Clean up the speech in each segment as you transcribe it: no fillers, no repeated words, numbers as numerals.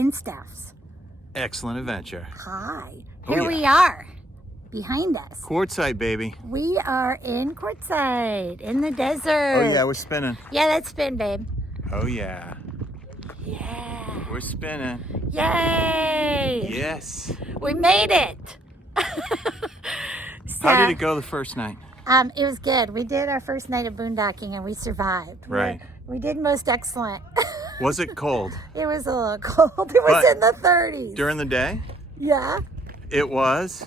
in Steph's. Excellent adventure. Hi. Oh, Here yeah. we are, behind us. Quartzsite, baby. We are in Quartzsite, in the desert. Oh yeah, we're spinning. Yeah, let's spin, babe. Oh yeah. Yeah. We're spinning. Yay! Yes. We made it. So, How did it go the first night? It was good. We did our first night of boondocking and we survived. Right. We did most excellent. Was it cold? It was a little cold. It was But in the 30s. During the day? Yeah. It was.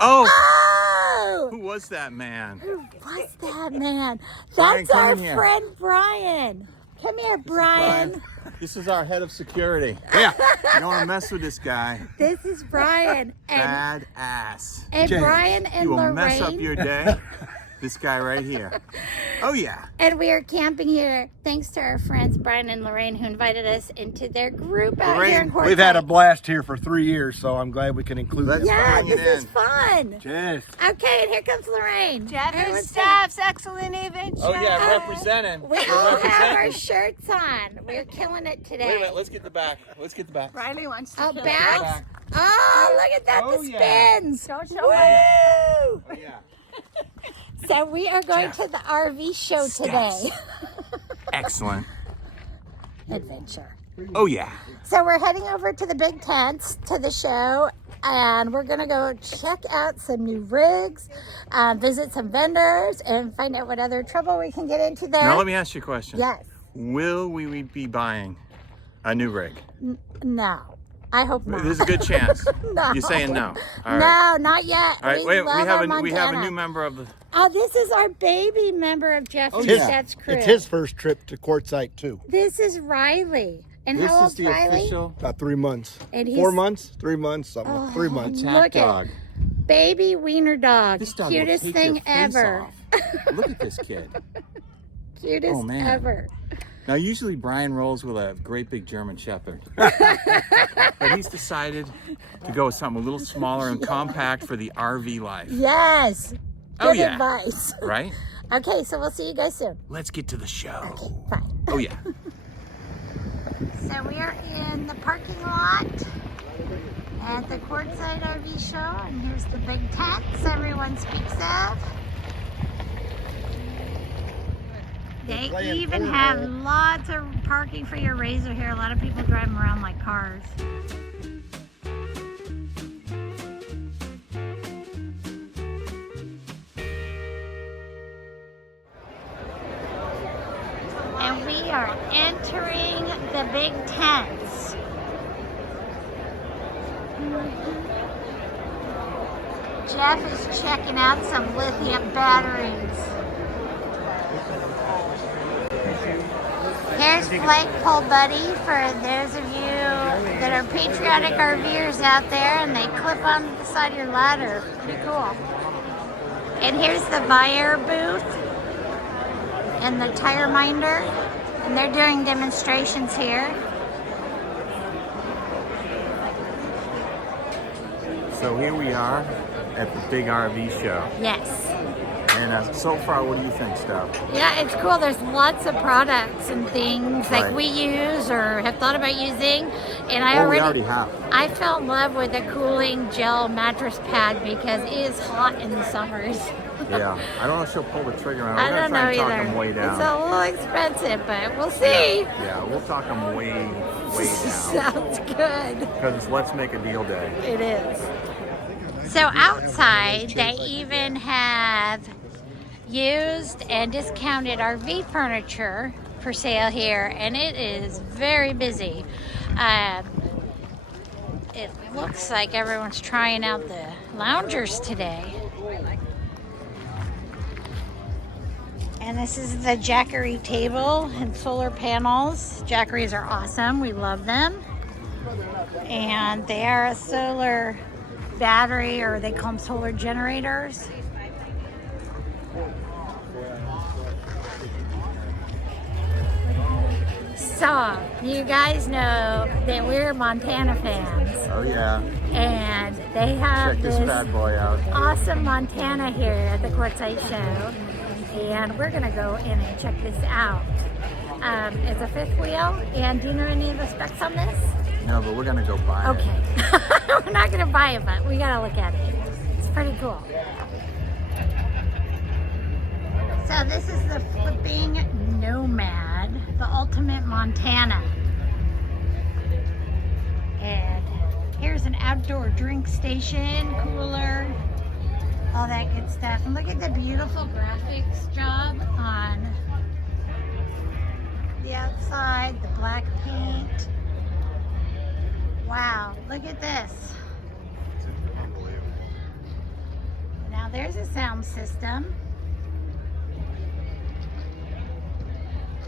Oh! Oh! Who was that man? Who was that man? Brian, That's our come in here. friend Brian. Come here, Brian. This is our head of security. Yeah. You don't want to mess with this guy. This is Brian. And, Badass. Brian and He will Lorraine. mess up your day. This guy right here. Oh yeah. And we are camping here thanks to our friends Brian and Lorraine who invited us into their group out here in Quartzsite. We've had a blast here for 3 years, so I'm glad we can include Let's this. Yeah, bring it this is in. fun. Cheers. Okay, and here comes Lorraine. Jeff and Everyone's Steph's excellent adventure. Oh yeah, representing. We We're all have our representing. shirts on. We're killing it today. Wait a minute, let's get the back. Let's get the back. Riley wants to Oh, kill back? Back. Oh, look at that, Oh, the yeah. spins. Don't show Woo! Oh yeah. So we are going to the RV show today. Excellent. Adventure. Oh yeah. So we're heading over to the big tents to the show, and we're gonna go check out some new rigs, visit some vendors, and find out what other trouble we can get into there. Now let me ask you a question. Yes. Will we be buying a new rig? No. I hope not. There's a good chance. No. You're saying no. All right. No, not yet. All right. We Wait. love We have our a Montana. new member of the. Oh, this is our baby member of Jeff and His- Steph's crew. It's his first trip to Quartzsite too. This is Riley. And This how is old's the Riley? official About 3 months. And he's- 4 months? 3 months? Something. 3 months. Look Tap at dog. baby wiener dog. This dog Cutest will take thing your face ever. off. Look at this kid. Cutest Oh, man. ever. Now, usually Brian rolls with a great big German Shepherd. But he's decided to go with something a little smaller and compact for the RV life. Yes. Good Oh, yeah. advice. Right? Okay, so we'll see you guys soon. Let's get to the show. Bye. Oh, yeah. So we are in the parking lot at the Quartzsite RV show, and here's the big tents everyone speaks of. They even have lots of parking for your Razor here. A lot of people drive them around like cars. And we are entering the big tents. Jeff is checking out some lithium batteries. Here's Flagpole Buddy for those of you that are patriotic RVers out there and they clip onto the side of your ladder. Pretty cool. And here's the Vier booth and the Tire Minder, and they're doing demonstrations here. So here we are at the big RV show. Yes. And so far, what do you think, Steph? Yeah, it's cool. There's lots of products and things like Right. we use or have thought about using. And I Oh, we already have. I fell in love with the cooling gel mattress pad because it is hot in the summers. Yeah. I don't know if she'll pull the trigger on it. I We're don't gonna know try and either. talk them way It's down. a little expensive, but we'll see. Yeah, we'll talk them way down. Sounds good. Because let's make a deal day. It is. So outside, they even have used and discounted RV furniture for sale here, and it is very busy. It looks like everyone's trying out the loungers today. And this is the Jackery table and solar panels. Jackeries are awesome. We love them. And they are a solar battery, or they call them solar generators. So, you guys know that we're Montana fans, Oh, yeah. and they have Check this bad boy out. awesome Montana here at the Quartzsite show, and we're gonna go in and check this out. It's a fifth wheel, and do you know any of the specs on this? No, but we're gonna go buy it. Okay. We're not gonna buy it, but we gotta look at it. It's pretty cool. So this is the flipping Nomad, the ultimate Montana. And here's an outdoor drink station, cooler, all that good stuff. And look at the beautiful graphics job on the outside, the black paint. Wow, look at this. Now there's a sound system.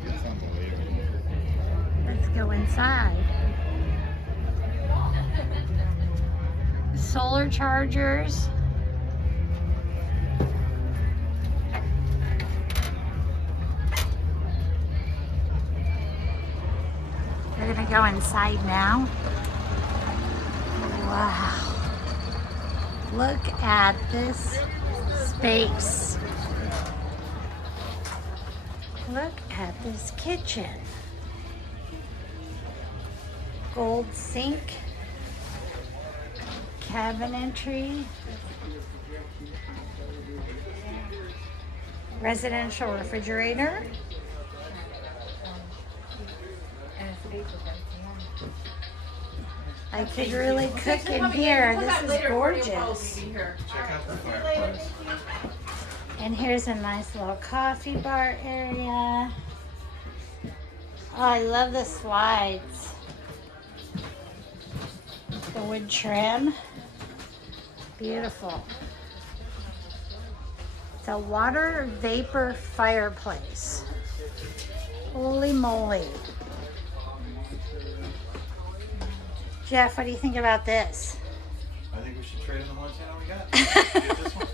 It's unbelievable. Let's go inside. Solar chargers. We're gonna go inside now. Wow. Look at this space. Look at this kitchen. Gold sink. Cabinetry. Residential refrigerator. I could really cook in here. This is gorgeous. And here's a nice little coffee bar area. Oh, I love the slides. The wood trim. Beautiful. It's a water vapor fireplace. Holy moly. Jeff, what do you think about this? I think we should trade in the Montana we got. Get this one.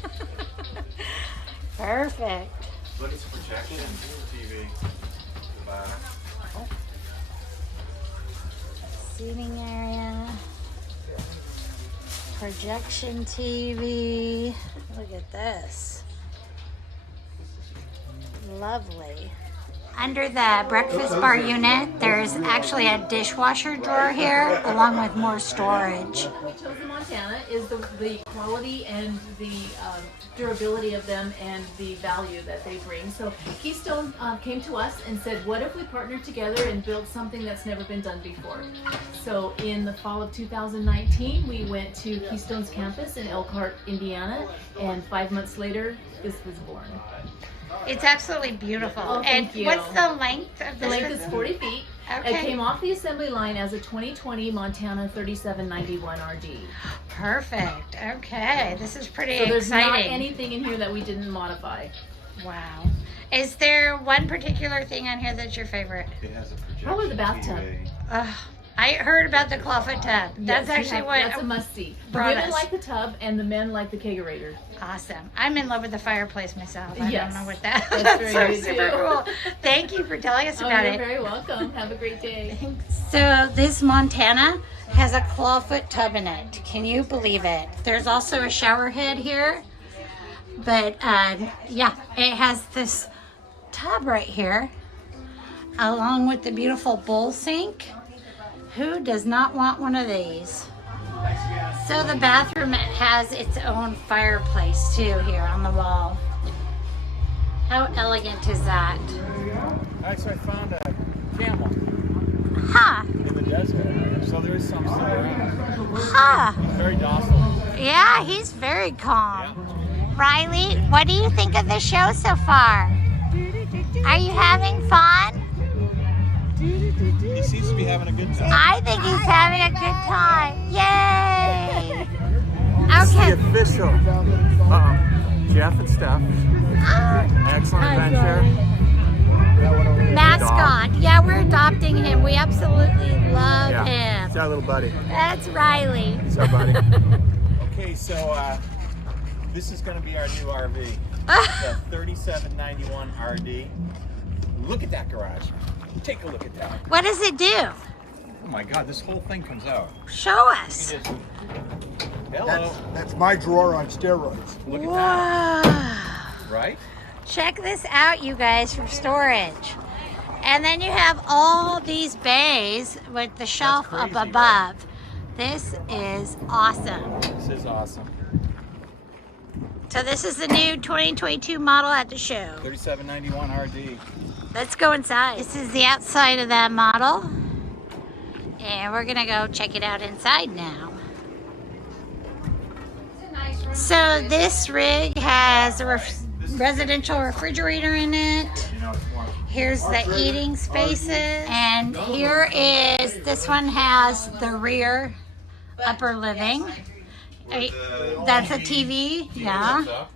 Perfect. Look, it's a projection TV. Seating area. Projection TV. Look at this. Lovely. Under the breakfast bar unit, there's actually a dishwasher drawer here, along with more storage. We chose the Montana is the quality and the durability of them and the value that they bring. So Keystone came to us and said, what if we partnered together and built something that's never been done before? So in the fall of 2019, we went to Keystone's campus in Elkhart, Indiana, and 5 months later, this was born. It's absolutely beautiful. Oh, and thank you. what's the length of The this? length is 40 feet. Okay. It came off the assembly line as a 2020 Montana 3791 RD. Perfect. Okay, this is pretty So there's not exciting. anything in here that we didn't modify. Wow. Is there one particular thing on here that's your favorite? It has a projection Probably the bathtub. TV. I heard about the clawfoot tub. That's Yes, we actually have- what that's a must see. The brought women us. like the tub and the men like the kegerator. Awesome. I'm in love with the fireplace myself. I Yes. don't know what that. That's very so good, super too. cool. Thank you for telling us Oh, about you're it. very welcome. Have a great day. So this Montana has a clawfoot tub in it. Can you believe it? There's also a shower head here. But yeah, it has this tub right here, along with the beautiful bowl sink. Who does not want one of these? So the bathroom has its own fireplace too here on the wall. How elegant is that? Alright, so I found a camel Huh, in the desert. So there is some still around. huh. Very docile. Yeah, he's very calm. Riley, what do you think of the show so far? Are you having fun? He seems to be having a good time. I think he's having a good time. Yay! It's the Okay. official Jeff and Steph. Excellent adventure. Mascot. Yeah, we're adopting him. We absolutely love Yeah, it's him. our little buddy. That's Riley. It's our buddy. Okay, so this is going to be our new RV. The 3791 RD. Look at that garage. Take a look at that. What does it do? Oh my God, this whole thing comes out. Show us. It is. Hello. That's my drawer on steroids. Look at that. Whoa. Right? Check this out, you guys, for storage. And then you have all these bays with the shelf crazy, up above. This is awesome. This is awesome. So this is the new 2022 model at the show. 3791 RD. Let's go inside. This is the outside of that model. And we're gonna go check it out inside now. So this rig has a residential refrigerator in it. Here's the eating spaces. And here is, this one has the rear upper living. That's a TV, yeah.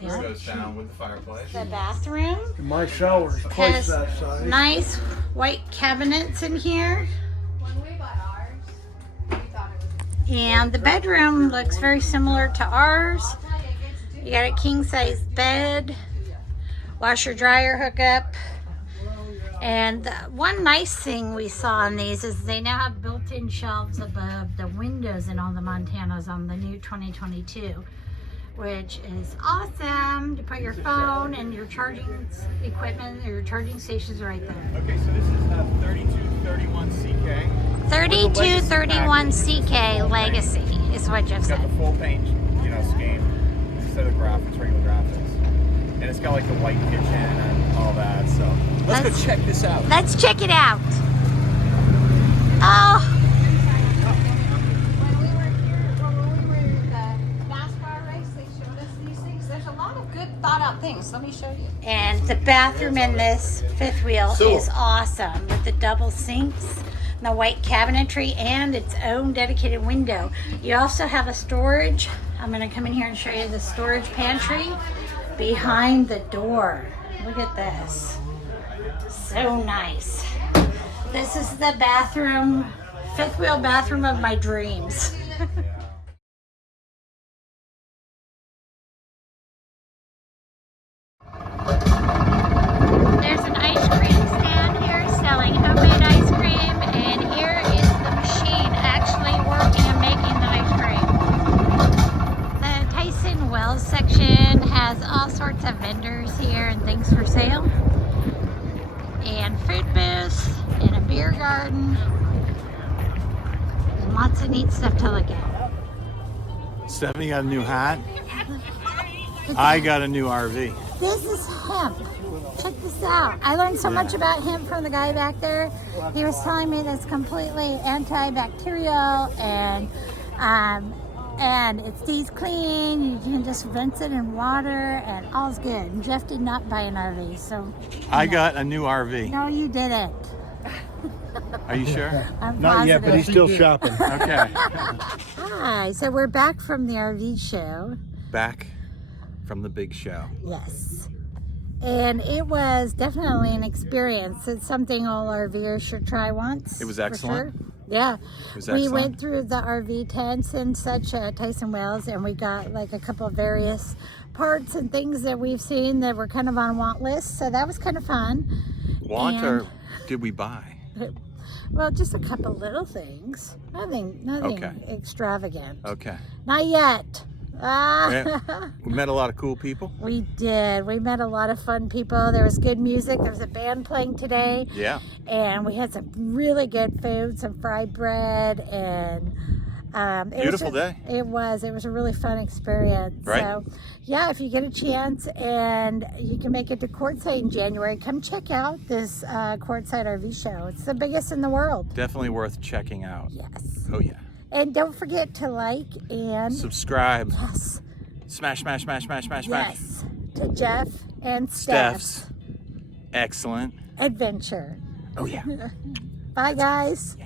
This goes down with the fireplace. The bathroom And my shower's twice has that size. nice white cabinets in here. When we bought ours, we thought it was. And the bedroom looks very similar to ours. You got a king size bed, washer dryer hookup. And one nice thing we saw on these is they now have built-in shelves above the windows in all the Montanas on the new 2022, which is awesome to put your phone and your charging equipment, your charging stations right there. Okay, so this is 3231 CK. 3231 CK Legacy is what Jeff It's got said. the full paint, scheme instead of graphics, regular graphics. And it's got like the white kitchen and all that. So let's go check this out. Let's check it out. Oh, When we were here, the NASCAR race, they showed us these things. There's a lot of good thought out things. Let me show you. and the bathroom in this fifth wheel is awesome with the double sinks, and the white cabinetry, and its own dedicated window. You also have a storage. I'm going to come in here and show you the storage pantry behind the door. Look at this. So nice. This is the bathroom, fifth wheel bathroom of my dreams. There's an ice cream stand here selling homemade ice cream, and here is the machine actually working and making the ice cream. The Tyson Wells section has all sorts of vendors here and things for sale, and food booths and a beer garden, and lots of neat stuff to look at. Stephanie got a new hat. I got a new RV. This is hemp. Check this out. I learned so much about hemp from the guy back there. He was telling me that it's completely antibacterial and it stays clean. You can just rinse it in water and all's good. And Jeff did not buy an RV, so. I got a new RV. No, you didn't. Are you sure? I'm Not yet, but he's positive. still shopping. Okay. Hi, so we're back from the RV show. Back from the big show. Yes. And it was definitely an experience. It's something all RVers should try once. It was for excellent? sure. Yeah. It was We excellent. went through the RV tents and such at Tyson Wells, and we got like a couple of various parts and things that we've seen that were kind of on want lists. So that was kind of fun. Want And- or did we buy? Well, just a couple little things. Nothing Okay. extravagant. Okay. Not yet. Yeah. We met a lot of cool people. We did. We met a lot of fun people. There was good music. There was a band playing today. Yeah. And we had some really good food, some fried bread, and Beautiful day. It was a really fun experience. Right. So, yeah, if you get a chance and you can make it to Quartzsite in January, come check out this Quartzsite RV show. It's the biggest in the world. Definitely worth checking out. Yes. Oh yeah. And don't forget to like and Subscribe. yes, Smash, smash, smash, smash, smash, smash. yes, to Jeff and Steph's Steph's. Excellent. adventure. Oh yeah. Bye, guys.